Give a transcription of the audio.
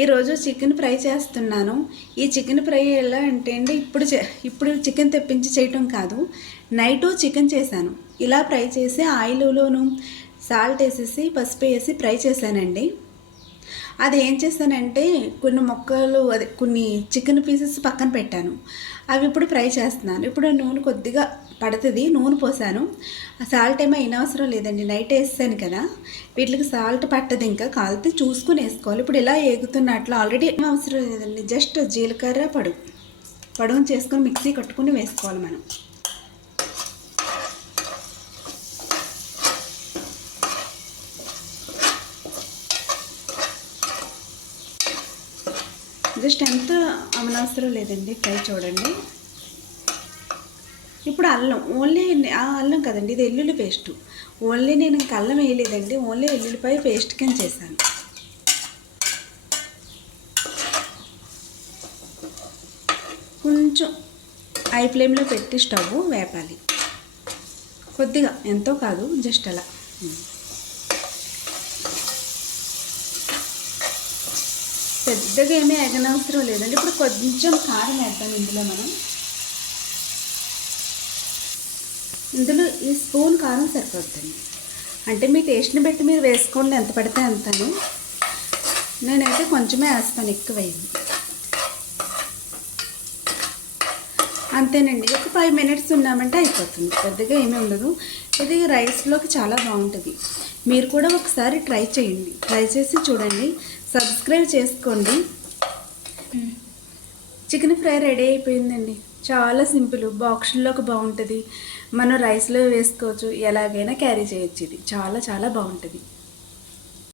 ఈరోజు chicken fry చేస్తున్నాను. ఈ చికెన్ ఫ్రై ఎలా అంటే అండి, ఇప్పుడు చికెన్ తెప్పించి చేయటం కాదు, నైటు చికెన్ చేశాను. ఇలా ఫ్రై చేసి ఆయిల్లోను సాల్ట్ వేసేసి పసుపు వేసి ఫ్రై చేశానండి. అది ఏం చేశానంటే కొన్ని ముక్కలు కొన్ని చికెన్ పీసెస్ పక్కన పెట్టాను. అవి ఇప్పుడు ఫ్రై చేస్తున్నాను. ఇప్పుడు నూనె కొద్దిగా పడుతుంది, నూనె పోసాను. సాల్ట్ ఏమో అవసరం లేదండి, నైట్ వేసాను కదా, వీటికి సాల్ట్ పట్టదు, ఇంకా కాలితే చూసుకుని వేసుకోవాలి. ఇప్పుడు ఇలా ఏగుతున్నట్లు ఆల్రెడీ ఏం అవసరం లేదండి, జస్ట్ జీలకర్ర పడుగుని చేసుకొని మిక్సీ కట్టుకుని వేసుకోవాలి మనం. జస్ట్ ఎంత అవసరం లేదండి, ఫ్రై చూడండి. ఇప్పుడు అల్లం, ఓన్లీ అల్లం కదండి, ఇది వెల్లుల్లి పేస్టు. ఓన్లీ నేను ఇంకా అల్లం వేయలేదండి, ఓన్లీ వెల్లుల్లిపాయ పేస్ట్ కింద చేశాను. కొంచెం హై ఫ్లేమ్లో పెట్టి స్టవ్ వేపాలి. కొద్దిగా, ఎంతో కాదు, జస్ట్ అలా. పెద్దగా ఏమీ ఎగనవసరం లేదండి. ఇప్పుడు కొంచెం కారం వేద్దాం ఇందులో ఈ స్పూన్ కారం సరిపోతుంది. అంటే మీ టేస్ట్ని బట్టి మీరు వేసుకోండి, ఎంత పడితే అంతను. నేనైతే కొంచెమే వేస్తాను, ఎక్కువ వేయండి. అంతేనండి, ఒక 5 minutes ఉన్నామంటే అయిపోతుంది, పెద్దగా ఏమీ ఉండదు. ఇది రైస్లోకి చాలా బాగుంటుంది. మీరు కూడా ఒకసారి ట్రై చేయండి, ట్రై చేసి చూడండి, సబ్స్క్రైబ్ చేసుకోండి. చికెన్ ఫ్రై రెడీ అయిపోయిందండి. చాలా సింపుల్, బాక్స్లోకి బాగుంటుంది, మనం రైస్లో వేసుకోవచ్చు, ఎలాగైనా క్యారీ చేయొచ్చు. ఇది చాలా చాలా బాగుంటుంది.